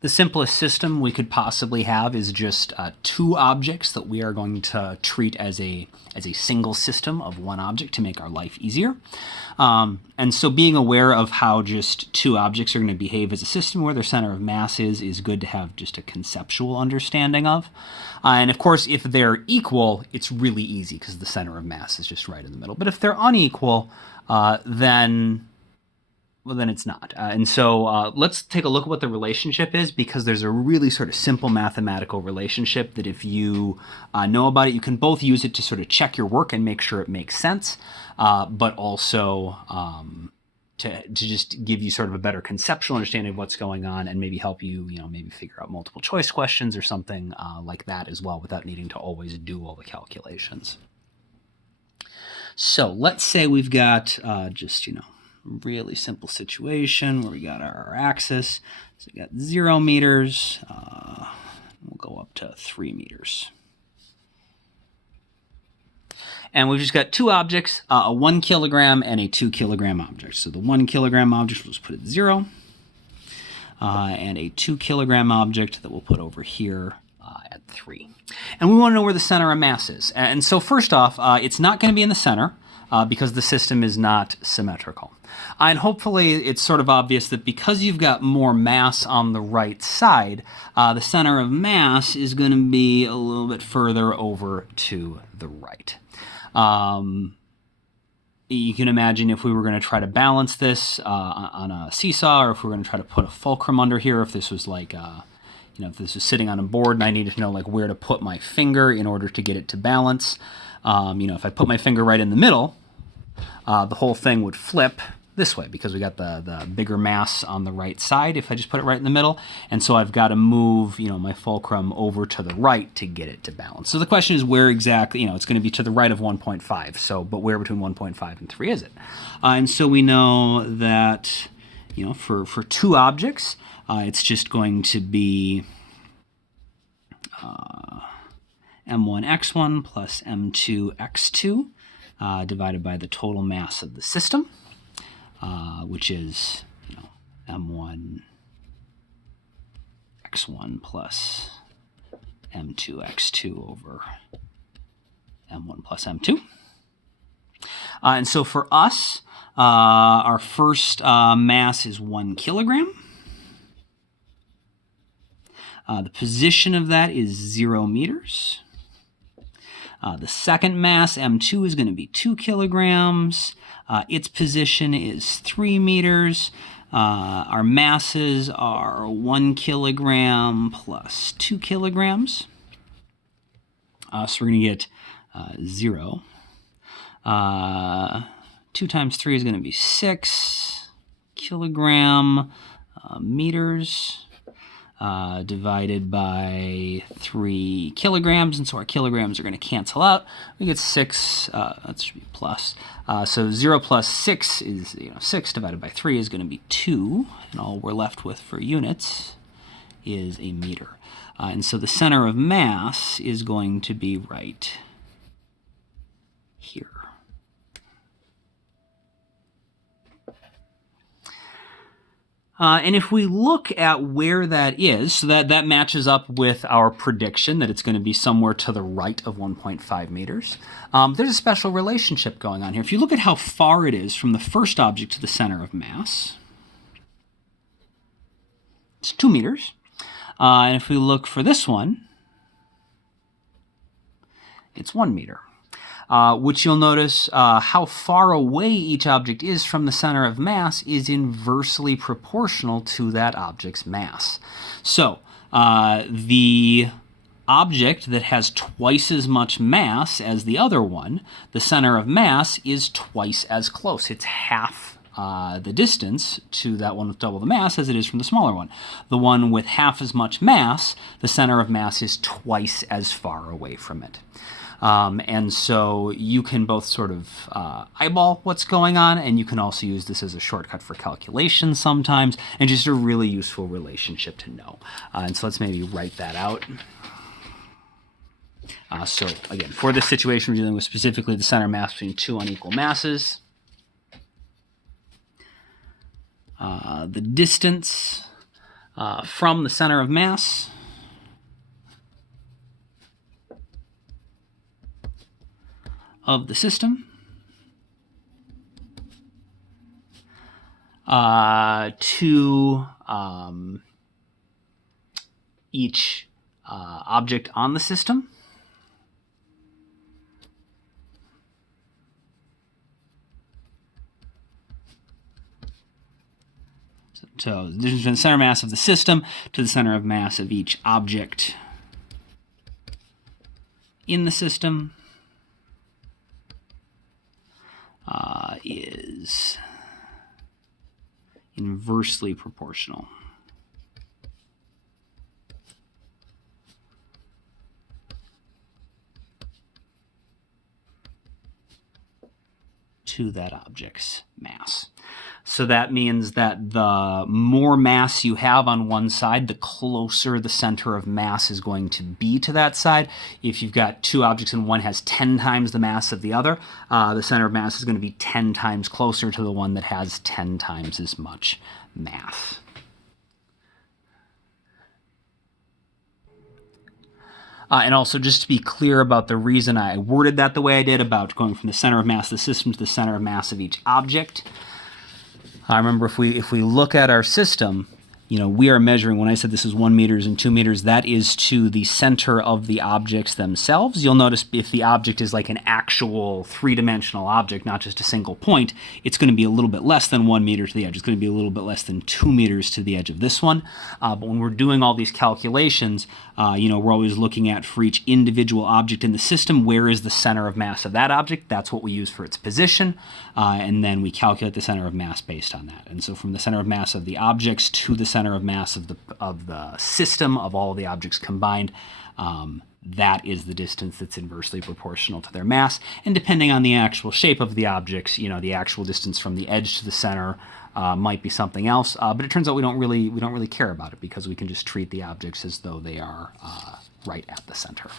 The simplest system we could possibly have is just two objects that we are going to treat as a single system of one object to make our life easier. And so being aware of how just two objects are going to behave as a system where their center of mass is good to have just a conceptual understanding of. And of course, if they're equal, it's really easy because the center of mass is just right in the middle. But if they're unequal, then it's not. And so let's take a look at what the relationship is, because there's a really sort of simple mathematical relationship that if you know about it, you can both use it to sort of check your work and make sure it makes sense, but also to just give you sort of a better conceptual understanding of what's going on and maybe help you, maybe figure out multiple choice questions or something like that as well without needing to always do all the calculations. So let's say we've got really simple situation where we got our axis. So we got 0 meters. We'll go up to 3 meters. And we've just got two objects, a 1 kilogram and a 2 kilogram object. So the 1 kilogram object, we'll just put at 0. And a 2 kilogram object that we'll put over here at 3. And we want to know where the center of mass is. And so first off, it's not going to be in the center because the system is not symmetrical. And hopefully it's sort of obvious that because you've got more mass on the right side, the center of mass is going to be a little bit further over to the right. You can imagine if we were going to try to balance this on a seesaw, or if we were going to try to put a fulcrum under here, if this was like, if this was sitting on a board and I needed to know like where to put my finger in order to get it to balance. If I put my finger right in the middle, the whole thing would flip this way because we got the bigger mass on the right side if I just put it right in the middle. And so I've got to move, my fulcrum over to the right to get it to balance. So the question is where exactly, it's going to be to the right of 1.5. So, but where between 1.5 and 3 is it? And so we know that, for two objects, it's just going to be m1x1 plus m2x2 divided by the total mass of the system. Which is, m1 x1 plus m2 x2 over m1 plus m2. And so for us, our first mass is 1 kilogram. The position of that is 0 meters. The second mass, m2, is going to be 2 kilograms. Its position is 3 meters. Our masses are 1 kilogram plus 2 kilograms. So we're going to get 0. 2 times 3 is going to be 6 kilogram meters. Divided by 3 kilograms, and so our kilograms are going to cancel out. We get 6, that should be plus. So 0 plus 6 is 6 divided by 3 is going to be 2, and all we're left with for units is a meter. And so the center of mass is going to be right here. And if we look at where that is, so that matches up with our prediction that it's going to be somewhere to the right of 1.5 meters. There's a special relationship going on here. If you look at how far it is from the first object to the center of mass, it's 2 meters. And if we look for this one, it's 1 meter. Which you'll notice how far away each object is from the center of mass is inversely proportional to that object's mass. So the object that has twice as much mass as the other one, the center of mass is twice as close. It's half the distance to that one with double the mass as it is from the smaller one. The one with half as much mass, the center of mass is twice as far away from it. And so you can both sort of eyeball what's going on, and you can also use this as a shortcut for calculation sometimes, and just a really useful relationship to know. And so let's maybe write that out. So again, for this situation, we're dealing with specifically the center mass between two unequal masses. The distance from the center of mass of the system to each object on the system. So the distance from the center mass of the system to the center of mass of each object in the system is inversely proportional to that object's mass. So that means that the more mass you have on one side, the closer the center of mass is going to be to that side. If you've got two objects and one has 10 times the mass of the other, the center of mass is going to be 10 times closer to the one that has 10 times as much mass. And also, just to be clear about the reason I worded that the way I did about going from the center of mass of the system to the center of mass of each object. Remember, if we look at our system, we are measuring, when I said this is 1 meters and 2 meters, that is to the center of the objects themselves. You'll notice if the object is like an actual three-dimensional object, not just a single point, it's going to be a little bit less than 1 meter to the edge. It's going to be a little bit less than 2 meters to the edge of this one. But when we're doing all these calculations, we're always looking at, for each individual object in the system, where is the center of mass of that object? That's what we use for its position. And then we calculate the center of mass based on that. And so from the center of mass of the objects to the center of mass of the system of all the objects combined, that is the distance that's inversely proportional to their mass. And depending on the actual shape of the objects, the actual distance from the edge to the center might be something else. But it turns out we don't really care about it, because we can just treat the objects as though they are right at the center.